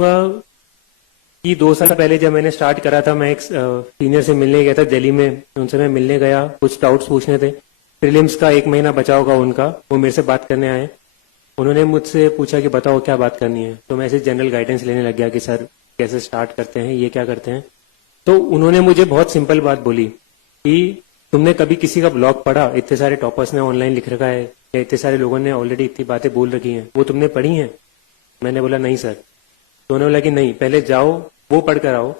कि 2 साल पहले जब मैंने स्टार्ट करा था, मैं एक सीनियर से मिलने गया था दिल्ली में। उनसे मैं मिलने गया, कुछ डाउट्स पूछने थे। प्रीलिम्स का 1 महीना बचा होगा उनका, वो मेरे से बात करने आए। उन्होंने मुझसे पूछा कि बताओ क्या बात करनी है। तो मैं ऐसे जनरल गाइडेंस लेने लग गया कि सर कैसे स्टार्ट करते हैं, ये क्या करते हैं। तो उन्होंने मुझे बहुत सिंपल बात बोली कि तुमने कभी किसी का ब्लॉग पढ़ा? इतने सारे टॉपर्स ने ऑनलाइन लिख रखा है, या इतने सारे लोगों ने ऑलरेडी इतनी बातें बोल रखी हैं, वो तुमने पढ़ी हैं? मैंने बोला नहीं सर। तो उन्होंने बोला कि नहीं, पहले जाओ वो पढ़ कर आओ,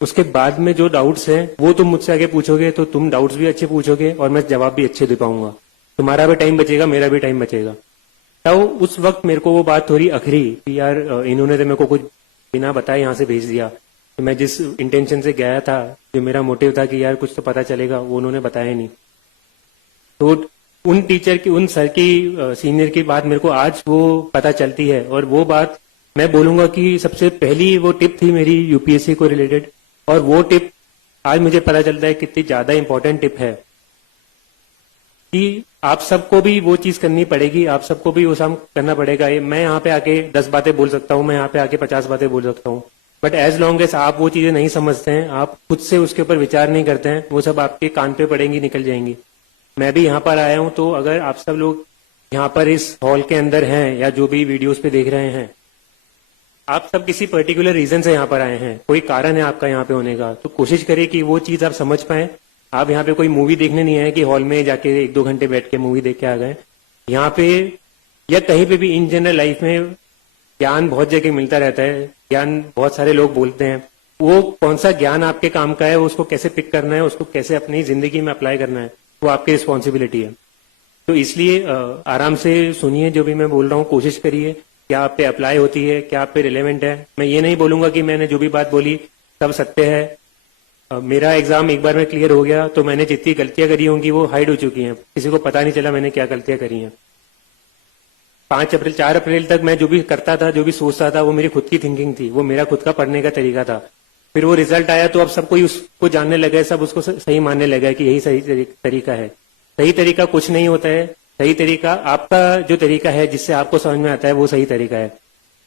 उसके बाद में जो डाउट्स हैं वो तुम मुझसे आगे पूछोगे तो तुम डाउट्स भी अच्छे पूछोगे और मैं जवाब भी अच्छे दे पाऊंगा। तुम्हारा भी टाइम बचेगा, मेरा भी टाइम बचेगा। तो उस वक्त मेरे को वो बात थोड़ी अखरी कि यार इन्होंने तो मेरे को कुछ बिना बताए यहाँ से भेज दिया। तो मैं जिस इंटेंशन से गया था, जो मेरा मोटिव था कि यार कुछ तो पता चलेगा, वो उन्होंने बताया नहीं। तो उन टीचर की, उन सर की, सीनियर की बात मेरे को आज वो पता चलती है। और वो बात मैं बोलूंगा कि सबसे पहली वो टिप थी मेरी यूपीएससी को रिलेटेड। और वो टिप आज मुझे पता चलता है कितनी ज्यादा इंपॉर्टेंट टिप है कि आप सबको भी वो चीज करनी पड़ेगी, आप सबको भी वो काम करना पड़ेगा। मैं यहाँ पे आके 10 बातें बोल सकता हूँ, मैं यहाँ पे आके 50 बातें बोल सकता हूँ, बट एज लॉन्ग एज आप वो चीजें नहीं समझते हैं, आप खुद से उसके ऊपर विचार नहीं करते हैं, वो सब आपके कान पे पड़ेंगी, निकल जाएंगी। मैं भी यहाँ पर आया हूँ, तो अगर आप सब लोग यहाँ पर इस हॉल के अंदर हैं या जो भी वीडियोस पे देख रहे हैं, आप सब किसी पर्टिकुलर रीजन से यहाँ पर आए हैं, कोई कारण है आपका यहाँ पे होने का, तो कोशिश करिए कि वो चीज आप समझ पाए। आप यहाँ पे कोई मूवी देखने नहीं आए कि हॉल में जाके 1-2 घंटे बैठ के मूवी देख के आ गए। यहाँ पे या कहीं पे भी इन जनरल लाइफ में ज्ञान बहुत जगह मिलता रहता है, ज्ञान बहुत सारे लोग बोलते हैं। वो कौन सा ज्ञान आपके काम का है, उसको कैसे पिक करना है, उसको कैसे अपनी जिंदगी में अप्लाई करना है, वो आपकी रिस्पॉन्सिबिलिटी है। तो इसलिए आराम से सुनिए जो भी मैं बोल रहा हूँ, कोशिश करिए क्या आप पे अप्लाई होती है, क्या आप पे रिलेवेंट है। मैं ये नहीं बोलूंगा कि मैंने जो भी बात बोली सब सत्य है। मेरा एग्जाम एक बार में क्लियर हो गया तो मैंने जितनी गलतियां करी होंगी वो हाइड हो चुकी हैं, किसी को पता नहीं चला मैंने क्या गलतियां करी हैं। 4 अप्रैल तक मैं जो भी करता था, जो भी सोचता था, वो मेरी खुद की थिंकिंग थी, वो मेरा खुद का पढ़ने का तरीका था। फिर वो रिजल्ट आया तो अब सब कोई उसको जानने लगा है, सब उसको सही मानने लगा है कि यही सही तरीका है। सही तरीका कुछ नहीं होता है, सही तरीका आपका जो तरीका है जिससे आपको समझ में आता है वो सही तरीका है।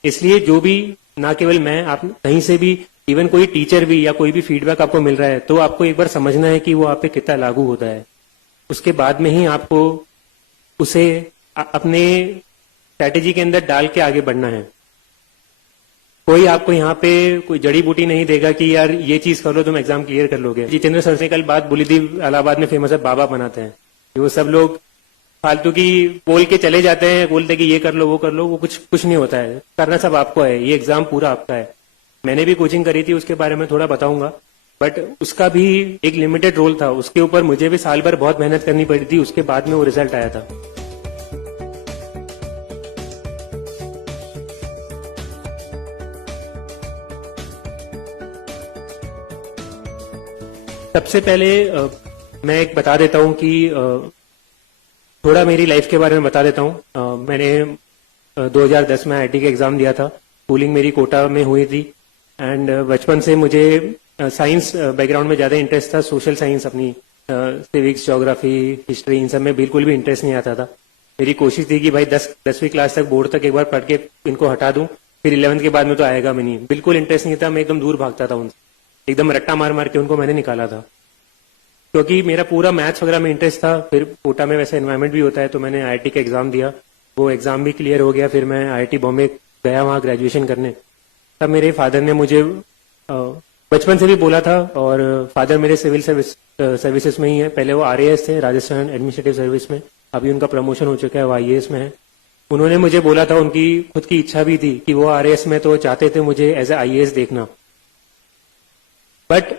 इसलिए जो भी, ना केवल मैं, आप कहीं से भी, इवन कोई टीचर भी या कोई भी फीडबैक आपको मिल रहा है तो आपको एक बार समझना है कि वो आप पे कितना लागू होता है। उसके बाद में ही आपको उसे अपने स्ट्रैटेजी के अंदर डाल के आगे बढ़ना है। कोई आपको यहाँ पे कोई जड़ी बूटी नहीं देगा कि यार ये चीज कर लो तुम एग्जाम क्लियर कर लोगे। जितेंद्र सर ने कल बात बोली थी, इलाहाबाद में फेमस है, बाबा बनाते हैं। वो सब लोग फालतू की बोल के चले जाते हैं, बोलते कि ये कर लो वो कर लो, वो कुछ नहीं होता है। करना सब आपको है, ये एग्जाम पूरा आपका है। मैंने भी कोचिंग करी थी, उसके बारे में थोड़ा बताऊंगा, बट उसका भी एक लिमिटेड रोल था। उसके ऊपर मुझे भी साल भर बहुत मेहनत करनी पड़ी थी, उसके बाद में वो रिजल्ट आया था। सबसे पहले मैं एक बता देता हूं कि थोड़ा मेरी लाइफ के बारे में बता देता हूं। मैंने 2010 में आईआईटी का एग्जाम दिया था। स्कूलिंग मेरी कोटा में हुई थी एंड बचपन से मुझे साइंस बैकग्राउंड में ज्यादा इंटरेस्ट था। सोशल साइंस, अपनी सिविक्स, ज्योग्राफी, हिस्ट्री, इन सब में बिल्कुल भी इंटरेस्ट नहीं आता था। मेरी कोशिश थी कि भाई 10वीं क्लास तक, बोर्ड तक एक बार पढ़ के इनको हटा दूं, फिर 11th के बाद में तो आएगा भी नहीं। बिल्कुल इंटरेस्ट नहीं था, मैं एकदम दूर भागता था उनसे, एकदम रट्टा मार मार के उनको मैंने निकाला था, क्योंकि मेरा पूरा मैथ्स वगैरह में इंटरेस्ट था। फिर कोटा में वैसे एनवायरमेंट भी होता है, तो मैंने आईआईटी का एग्जाम दिया, वो एग्जाम भी क्लियर हो गया। फिर मैं आईआईटी बॉम्बे गया वहां ग्रेजुएशन करने। तब मेरे फादर ने मुझे बचपन से भी बोला था, और फादर मेरे सिविल सर्विसेज में ही है। पहले वो आरएएस थे, राजस्थान एडमिनिस्ट्रेटिव सर्विस में, अभी उनका प्रमोशन हो चुका है, वो आईएएस में है। उन्होंने मुझे बोला था, उनकी खुद की इच्छा भी थी कि वो आरएएस में, तो चाहते थे मुझे एज ए आईएएस देखना। बट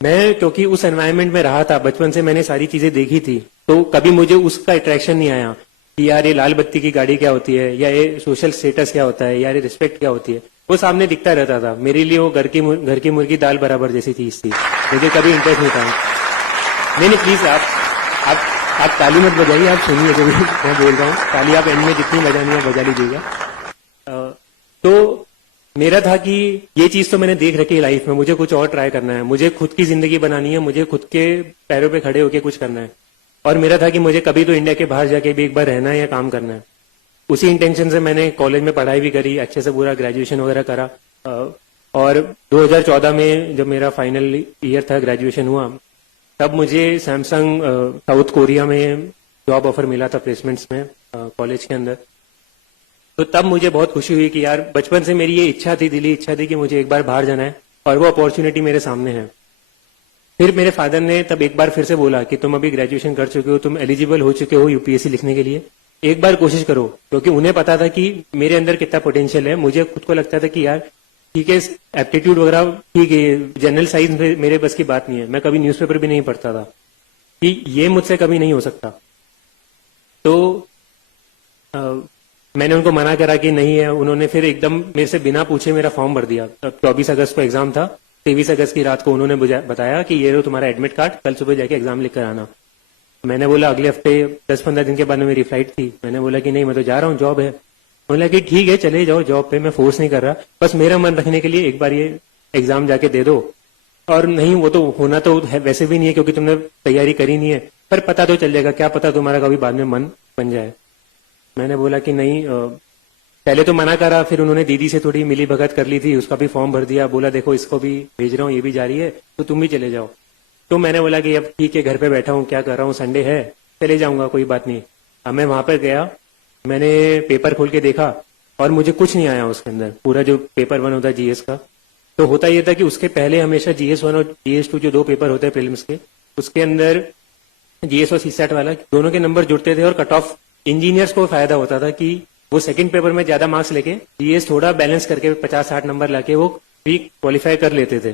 मैं क्योंकि उस एनवायरनमेंट में रहा था, बचपन से मैंने सारी चीजें देखी थी, तो कभी मुझे उसका अट्रैक्शन नहीं आया कि यार ये लाल बत्ती की गाड़ी क्या होती है, या ये सोशल स्टेटस क्या होता है, यार ये रिस्पेक्ट क्या होती है। वो सामने दिखता रहता था। मेरे लिए वो घर की मुर्गी दाल बराबर जैसी चीज थी, मुझे कभी इंटरेस्ट नहीं था। नहीं प्लीज आप ताली मत बजाइए, आप सुनिए जो भी मैं बोल रहा हूँ। ताली आप एंड में जितनी बजानी है बजा लीजिएगा। तो मेरा था कि ये चीज तो मैंने देख रखी है लाइफ में, मुझे कुछ और ट्राई करना है, मुझे खुद की जिंदगी बनानी है, मुझे खुद के पैरों पे खड़े होकर कुछ करना है। और मेरा था कि मुझे कभी तो इंडिया के बाहर जाके भी एक बार रहना है या काम करना है। उसी इंटेंशन से मैंने कॉलेज में पढ़ाई भी करी, अच्छे से पूरा ग्रेजुएशन वगैरह करा। और 2014 में जब मेरा फाइनल ईयर था, ग्रेजुएशन हुआ, तब मुझे सैमसंग साउथ कोरिया में जॉब ऑफर मिला था प्लेसमेंट्स में कॉलेज के अंदर। तो तब मुझे बहुत खुशी हुई कि यार बचपन से मेरी ये इच्छा थी, दिली इच्छा थी कि मुझे एक बार बाहर जाना है और वो अपॉर्चुनिटी मेरे सामने है। फिर मेरे फादर ने तब एक बार फिर से बोला कि तुम अभी ग्रेजुएशन कर चुके हो, तुम एलिजिबल हो चुके हो यूपीएससी लिखने के लिए, एक बार कोशिश करो। क्योंकि उन्हें पता था कि मेरे अंदर कितना पोटेंशियल है। मुझे खुद को लगता था कि यार ठीक है, एप्टीट्यूड वगैरह ठीक है, जनरल साइंस मेरे बस की बात नहीं है, मैं कभी न्यूज़पेपर भी नहीं पढ़ता था, कि ये मुझसे कभी नहीं हो सकता। तो मैंने उनको मना करा कि नहीं है। उन्होंने फिर एकदम मेरे से बिना पूछे मेरा फॉर्म भर दिया। 24 अगस्त को एग्जाम था, 23 अगस्त की रात को उन्होंने बताया कि ये लो तुम्हारा एडमिट कार्ड, कल सुबह जाके एग्जाम लिख कर आना। मैंने बोला अगले हफ्ते 10-15 दिन के बाद में मेरी फ्लाइट थी। मैंने बोला कि नहीं, मैं तो जा रहा हूँ, जॉब है। बोला कि ठीक है चले जाओ जॉब पे, मैं फोर्स नहीं कर रहा, बस मेरा मन रखने के लिए एक बार ये एग्जाम जाके दे दो। और नहीं, वो तो होना तो है, वैसे भी नहीं है क्योंकि तुमने तैयारी करी नहीं है, पर पता तो चल जाएगा, क्या पता तुम्हारा कभी बाद में मन बन जाए। मैंने बोला कि नहीं, पहले तो मना करा, फिर उन्होंने दीदी से थोड़ी मिली भगत कर ली थी, उसका भी फॉर्म भर दिया। बोला देखो इसको भी भेज रहा हूँ, ये भी जारी है, तो तुम भी चले जाओ। तो मैंने बोला कि अब ठीक है, घर पे बैठा हूँ, क्या कर रहा हूँ, संडे है, चले जाऊंगा, कोई बात नहीं। अब मैं वहां पर गया, मैंने पेपर खोल के देखा और मुझे कुछ नहीं आया उसके अंदर। पूरा जो पेपर 1 होता है जीएस का, तो होता यह था कि उसके पहले हमेशा GS1 और GS2 जो 2 पेपर होते हैं प्रीलिम्स के, उसके अंदर GS और CSAT वाला दोनों के नंबर जुड़ते थे और कट ऑफ इंजीनियर्स को फायदा होता था कि वो सेकंड पेपर में ज्यादा मार्क्स लेके GS थोड़ा बैलेंस करके 50-60 नंबर लाके वो भी क्वालिफाई कर लेते थे।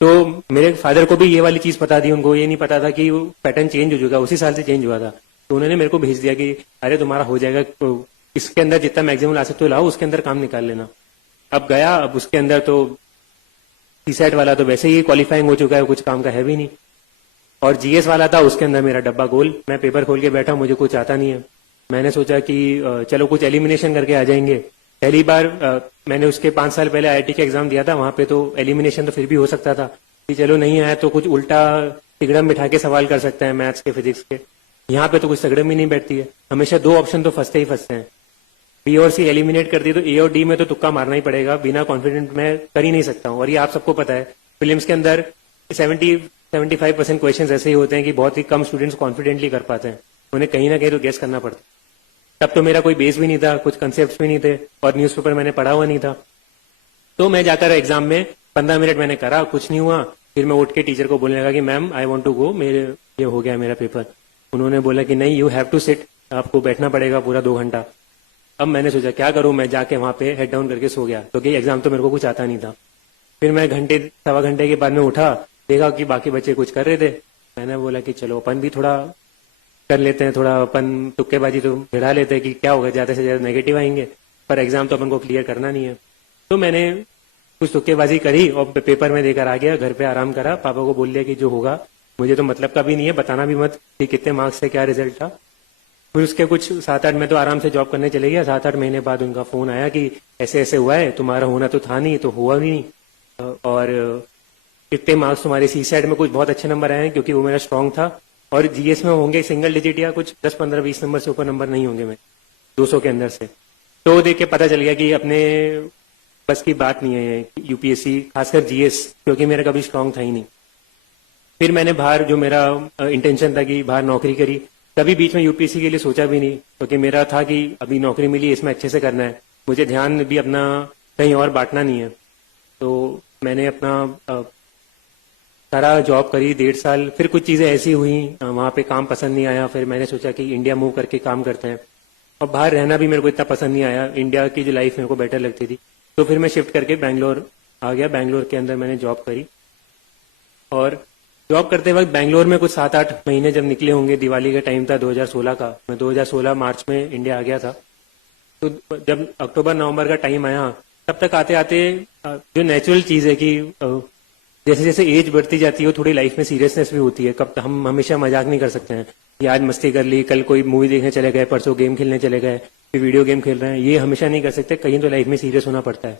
तो मेरे फादर को भी ये वाली चीज पता थी, उनको ये नहीं पता था कि वो पैटर्न चेंज हो चुका, उसी साल से चेंज हुआ था। तो उन्होंने मेरे को भेज दिया कि अरे तुम्हारा हो जाएगा, तो इसके अंदर जितना मैक्सिमम ला सकते हो लाओ, उसके अंदर काम निकाल लेना। अब गया, अब उसके अंदर तो CSAT वाला तो वैसे ही क्वालिफाइंग हो चुका है, कुछ काम का है भी नहीं, और GS वाला था, उसके अंदर मेरा डब्बा गोल। मैं पेपर खोल के बैठा, मुझे कुछ आता नहीं है। मैंने सोचा कि चलो कुछ एलिमिनेशन करके आ जाएंगे। पहली बार मैंने उसके 5 साल पहले IIT का एग्जाम दिया था, वहां पे तो एलिमिनेशन तो फिर भी हो सकता था कि चलो नहीं आया तो कुछ उल्टा तिगड़म बिठा के सवाल कर सकते हैं मैथ्स के, फिजिक्स के। यहाँ पे तो कुछ तिगड़म ही नहीं बैठती है, हमेशा 2 ऑप्शन तो फंसते ही फंसते हैं। B और C एलिमिनेट कर दी तो A और D में तो तुक्का मारना ही पड़ेगा, बिना कॉन्फिडेंट मैं कर ही नहीं सकता हूँ। और ये आप सबको पता है, फिल्म्स के अंदर 70-75% क्वेश्चन ऐसे ही होते हैं कि बहुत ही कम स्टूडेंट्स कॉन्फिडेंटली कर पाते हैं, उन्हें कहीं ना कहीं तो गेस करना पड़ता है। तब तो मेरा कोई बेस भी नहीं था, कुछ कंसेप्ट भी नहीं थे, और न्यूज़पेपर मैंने पढ़ा हुआ नहीं था। तो मैं जाकर एग्जाम में 15 मिनट मैंने करा, कुछ नहीं हुआ। फिर मैं उठ के टीचर को बोलने लगा कि ma'am I want to go, मेरे ये हो गया मेरा पेपर। उन्होंने बोला कि नहीं, यू हैव टू सिट, आपको बैठना पड़ेगा पूरा 2 घंटा। अब मैंने सोचा क्या करूं, मैं जाके वहां पे हेड डाउन करके सो गया, क्योंकि एग्जाम तो मेरे को कुछ आता नहीं था। फिर मैं सवा घंटे के बाद में उठा, देखा कि बाकी बच्चे कुछ कर रहे थे। मैंने बोला कि चलो अपन भी थोड़ा कर लेते हैं, थोड़ा अपन तुक्केबाजी तो भिड़ा लेते हैं कि क्या होगा, ज्यादा से ज्यादा नेगेटिव आएंगे, पर एग्जाम तो अपन को क्लियर करना नहीं है। तो मैंने कुछ तुक्केबाजी करी और पेपर में देकर आ गया, घर पे आराम करा, पापा को बोल दिया कि जो होगा मुझे तो मतलब का भी नहीं है, बताना भी मत कि कितने मार्क्स से क्या रिजल्ट था। फिर उसके कुछ 7-8 में तो आराम से जॉब करने चले गया। 7-8 महीने बाद उनका फोन आया कि ऐसे ऐसे हुआ है, तुम्हारा होना तो था नहीं, तो हुआ भी नहीं, और कितने मार्क्स तुम्हारे CSAT में कुछ बहुत अच्छे नंबर आए हैं, क्योंकि वो मेरा स्ट्रांग था, और GS में होंगे सिंगल डिजिट या कुछ 10-15-20 नंबर से ऊपर नंबर नहीं होंगे मैं 200 के अंदर से। तो देख के पता चल गया कि अपने बस की बात नहीं है UPSC, खासकर GS, क्योंकि मेरा कभी स्ट्रांग था ही नहीं। फिर मैंने बाहर, जो मेरा इंटेंशन था कि बाहर नौकरी करी, कभी बीच में UPSC के लिए सोचा भी नहीं, क्योंकि मेरा था कि अभी नौकरी मिली, इसमें अच्छे से करना है, मुझे ध्यान भी अपना कहीं और बांटना नहीं है। तो मैंने अपना सारा जॉब करी 1.5 साल। फिर कुछ चीजें ऐसी हुई, वहां पे काम पसंद नहीं आया। फिर मैंने सोचा कि इंडिया मूव करके काम करते हैं, और बाहर रहना भी मेरे को इतना पसंद नहीं आया, इंडिया की जो लाइफ मेरे को बेटर लगती थी। तो फिर मैं शिफ्ट करके बैंगलोर आ गया। बैंगलोर के अंदर मैंने जॉब करी, और जॉब करते वक्त बैंगलोर में कुछ 7-8 महीने जब निकले होंगे, दिवाली का टाइम था 2016 का, मैं 2016 मार्च में इंडिया आ गया था। तो जब अक्टूबर-नवंबर का टाइम आया, तब तक आते आते जो नेचुरल चीज है कि जैसे जैसे एज बढ़ती जाती है, थोड़ी लाइफ में सीरियसनेस भी होती है। कब हम हमेशा मजाक नहीं कर सकते हैं कि आज मस्ती कर ली, कल कोई मूवी देखने चले गए, परसों गेम खेलने चले गए, फिर वीडियो गेम खेल रहे हैं, ये हमेशा नहीं कर सकते, कहीं तो लाइफ में सीरियस होना पड़ता है।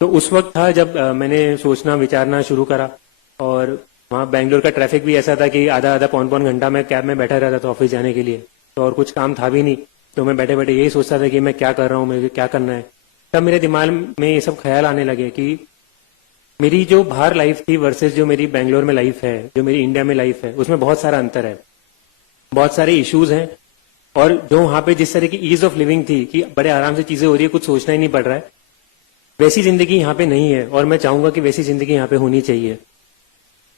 तो उस वक्त था जब मैंने सोचना विचारना शुरू करा, और वहाँ बैंगलोर का ट्रैफिक भी ऐसा था कि आधा पौन घंटा मैं कैब में बैठा रहता था ऑफिस जाने के लिए, तो और कुछ काम था भी नहीं। तो मैं बैठे बैठे यही सोचता था कि मैं क्या कर रहा हूँ, मुझे क्या करना है। तब मेरे दिमाग में ये सब ख्याल आने लगे कि मेरी जो बाहर लाइफ थी वर्सेस जो मेरी बेंगलोर में लाइफ है, जो मेरी इंडिया में लाइफ है, उसमें बहुत सारा अंतर है, बहुत सारे इश्यूज हैं। और जो वहां पे जिस तरह की ईज ऑफ लिविंग थी कि बड़े आराम से चीजें हो रही है, कुछ सोचना ही नहीं पड़ रहा है, वैसी जिंदगी यहाँ पे नहीं है। और मैं चाहूंगा कि वैसी जिंदगी यहाँ पे होनी चाहिए।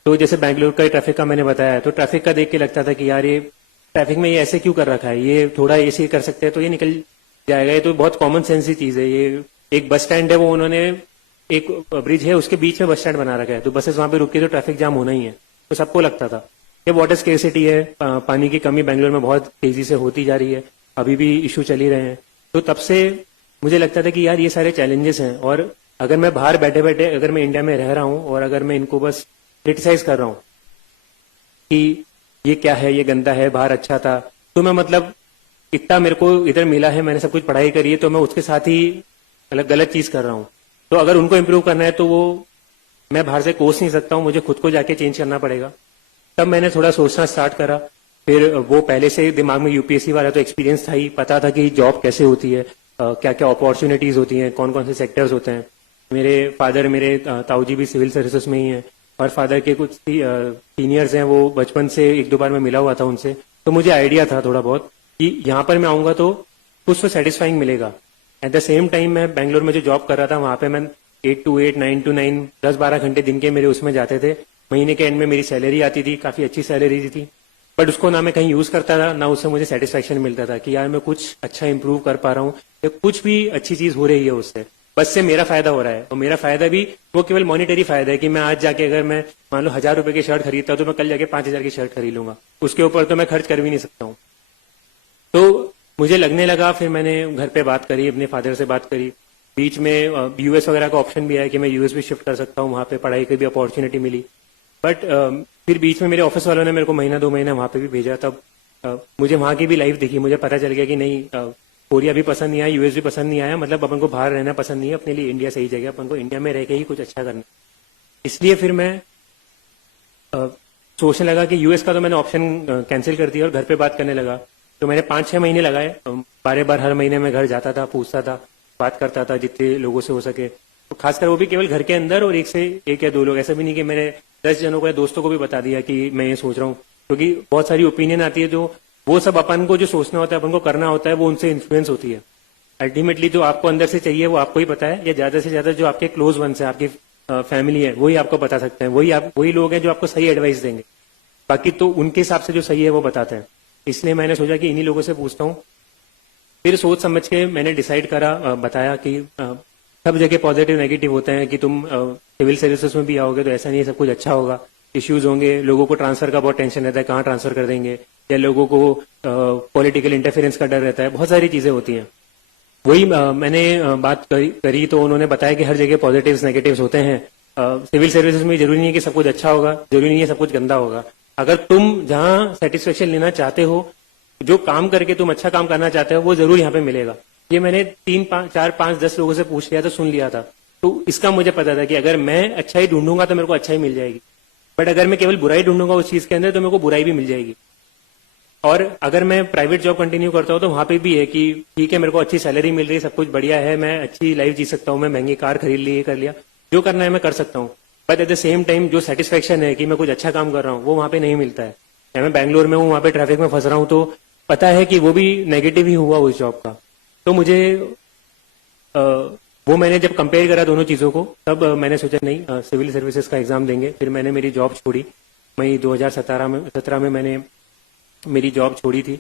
तो जैसे बैंगलोर का ट्रैफिक का मैंने बताया, तो ट्रैफिक का देख के लगता था कि यार ये ट्रैफिक में ये ऐसे क्यों कर रखा है, ये थोड़ा ऐसे कर सकते हैं तो ये निकल जाएगा। ये तो बहुत कॉमन सेंस की चीज है। ये एक बस स्टैंड है, वो उन्होंने एक ब्रिज है उसके बीच में बस स्टैंड बना रखा है, तो बसेस वहां पे रुकी तो ट्रैफिक जाम होना ही है। तो सबको लगता था ये वाटर स्केर्सिटी है, पानी की कमी बैंगलोर में बहुत तेजी से होती जा रही है, अभी भी इशू चल ही रहे हैं। तो तब से मुझे लगता था कि यार ये सारे चैलेंजेस हैं, और अगर मैं बाहर बैठे बैठे अगर मैं इंडिया में रह रहा हूं और अगर मैं इनको बस क्रिटिसाइज कर रहा हूं कि ये क्या है, ये गंदा है, बाहर अच्छा था, तो मैं मतलब इतना मेरे को इधर मिला है, मैंने सब कुछ पढ़ाई करी है, तो मैं उसके साथ ही गलत चीज कर रहा हूं। तो अगर उनको इम्प्रूव करना है तो वो मैं बाहर से कोर्स नहीं सकता हूं, मुझे खुद को जाके चेंज करना पड़ेगा। तब मैंने थोड़ा सोचना स्टार्ट करा। फिर वो पहले से दिमाग में यूपीएससी वाला तो एक्सपीरियंस था ही, पता था कि जॉब कैसे होती है, क्या क्या अपॉर्चुनिटीज होती हैं, कौन कौन से सेक्टर्स होते हैं। मेरे फादर, मेरे ताऊजी भी सिविल सर्विसेज में ही हैं, और फादर के कुछ सीनियर्स हैं, वो बचपन से एक दो बार मैं मिला हुआ था उनसे, तो मुझे आइडिया था थोड़ा बहुत कि यहाँ पर मैं आऊंगा तो कुछ तो सेटिस्फाइंग मिलेगा। एट द सेम टाइम मैं बैंगलोर में जो जॉब कर रहा था वहां पे मैं 8 to 8, 9 to 9, 10-12 घंटे दिन के मेरे उसमें जाते थे। महीने के एंड में मेरी सैलरी आती थी, काफी अच्छी सैलरी थी, बट उसको ना मैं कहीं यूज करता था, ना उससे मुझे सेटिस्फेक्शन मिलता था कि यार मैं कुछ अच्छा इंप्रूव कर पा रहा हूँ या कुछ भी अच्छी चीज हो रही है उससे, बस से मेरा फायदा हो रहा है। और मेरा फायदा भी वो केवल मॉनिटरी फायदा है कि मैं आज जाके अगर मैं मान लो 1000 रुपए की शर्ट खरीदता हूं तो मैं कल जाके 5000 की शर्ट खरीद लूंगा, उसके ऊपर तो मैं खर्च कर भी नहीं सकता हूँ। तो मुझे लगने लगा, फिर मैंने घर पे बात करी, अपने फादर से बात करी, बीच में यूएस वगैरह का ऑप्शन भी आया कि मैं यूएस भी शिफ्ट कर सकता हूँ, वहां पे पढ़ाई की भी अपॉर्चुनिटी मिली। बट फिर बीच में मेरे ऑफिस वालों ने मेरे को महीना 2 महीना वहां पे भी भेजा। तब मुझे वहां की भी लाइफ दिखी, मुझे पता चल गया कि नहीं, कोरिया भी पसंद नहीं आया, यूएस भी पसंद नहीं आया, मतलब अपन को बाहर रहना पसंद नहीं है, अपने लिए इंडिया सही जगह, अपन को इंडिया में रह के ही कुछ अच्छा करना। इसलिए फिर मैं सोचने लगा कि यूएस का तो मैंने ऑप्शन कैंसिल कर दिया और घर पे बात करने लगा। तो मैंने 5-6 महीने लगाए, बार बार हर महीने में घर जाता था, पूछता था, बात करता था जितने लोगों से हो सके, तो खासकर वो भी केवल घर के अंदर, और एक से एक या 2 लोग, ऐसा भी नहीं कि मैंने 10 जनों को या दोस्तों को भी बता दिया कि मैं ये सोच रहा हूँ, क्योंकि बहुत सारी ओपिनियन आती है, जो वो सब अपन को जो सोचना होता है, अपन को करना होता है, वो उनसे इन्फ्लुएंस होती है। अल्टीमेटली जो आपको अंदर से चाहिए वो आपको ही पता है, या ज्यादा से ज्यादा जो आपके क्लोज वंस है, आपकी फैमिली है, वही आपको बता सकते हैं, वही लोग हैं जो आपको सही एडवाइस देंगे। बाकी तो उनके हिसाब से जो सही है वो बताते हैं। इसलिए मैंने सोचा कि इन्हीं लोगों से पूछता हूँ। फिर सोच समझ के मैंने डिसाइड करा, बताया कि सब जगह पॉजिटिव नेगेटिव होते हैं, कि तुम सिविल सर्विसेज में भी आओगे तो ऐसा नहीं है सब कुछ अच्छा होगा, इश्यूज होंगे, लोगों को ट्रांसफर का बहुत टेंशन रहता है, कहाँ ट्रांसफर कर देंगे, या लोगों को पॉलिटिकल इंटरफेरेंस का डर रहता है, बहुत सारी चीजें होती हैं। वही मैंने बात करी तो उन्होंने बताया कि हर जगह पॉजिटिव्स नेगेटिव्स होते हैं। सिविल सर्विसेज में जरूरी नहीं है कि सब कुछ अच्छा होगा, जरूरी नहीं है सब कुछ गंदा होगा। अगर तुम जहां सेटिस्फेक्शन लेना चाहते हो, जो काम करके तुम अच्छा काम करना चाहते हो, वो जरूर यहाँ पे मिलेगा। ये मैंने 3, 5, 4, 5, 10 लोगों से पूछ लिया था, सुन लिया था, तो इसका मुझे पता था कि अगर मैं अच्छा ही ढूंढूंगा तो मेरे को अच्छा ही मिल जाएगी, बट अगर मैं केवल बुराई ढूंढूंगा उस चीज के अंदर तो मेरे को बुराई भी मिल जाएगी। और अगर मैं प्राइवेट जॉब कंटिन्यू करता हूँ तो वहां पे भी है कि ठीक है, मेरे को अच्छी सैलरी मिल रही है, सब कुछ बढ़िया है, मैं अच्छी लाइफ जी सकता हूँ, मैं महंगी कार खरीद ली, ये कर लिया, जो करना है मैं कर सकता हूँ, but at the same time जो सेटिस्फेक्शन है कि मैं कुछ अच्छा काम कर रहा हूँ, वो वहां पे नहीं मिलता है। या मैं बैंगलोर में हूँ, वहां पे ट्रैफिक में फंस रहा हूँ, तो पता है कि वो भी नेगेटिव ही हुआ उस जॉब का। तो मुझे वो मैंने जब कंपेयर करा दोनों चीजों को, तब मैंने सोचा नहीं, सिविल सर्विसेज का एग्जाम देंगे। फिर मैंने मेरी जॉब छोड़ी, मई 2017 में मैंने मेरी जॉब छोड़ी थी।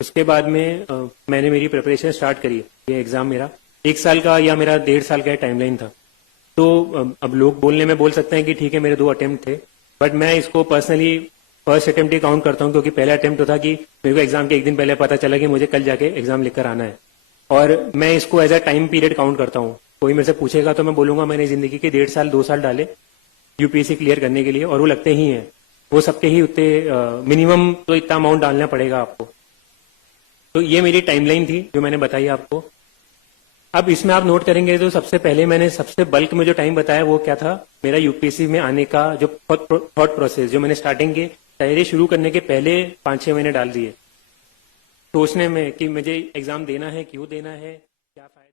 उसके बाद में मैंने मेरी प्रिपरेशन स्टार्ट करी। ये एग्जाम मेरा 1 साल का या मेरा 1.5 साल का टाइमलाइन था। तो अब लोग बोलने में बोल सकते हैं कि ठीक है मेरे 2 अटेम्प्ट थे, बट मैं इसको पर्सनली फर्स्ट अटेम्प्ट ही काउंट करता हूँ, क्योंकि पहला अटेम्प्ट तो था कि मेरे को एग्जाम के 1 दिन पहले पता चला कि मुझे कल जाके एग्जाम लिखकर आना है, और मैं इसको as a time period count करता हूँ। कोई मेरे से पूछेगा तो मैं बोलूंगा मैंने जिंदगी के 1.5 साल 2 साल डाले यूपीएससी क्लियर करने के लिए, और वो लगते ही हैं, वो सबके ही उतने मिनिमम तो इतना अमाउंट डालना पड़ेगा आपको। तो ये मेरी टाइमलाइन थी जो मैंने बताई आपको। अब इसमें आप नोट करेंगे तो सबसे पहले मैंने सबसे बल्क में जो टाइम बताया वो क्या था, मेरा यूपीएससी में आने का जो थॉट प्रोसेस, जो मैंने स्टार्टिंग के तैयारी शुरू करने के पहले 5-6 महीने डाल दिए सोचने में कि मुझे एग्जाम देना है, क्यों देना है, क्या फायदा।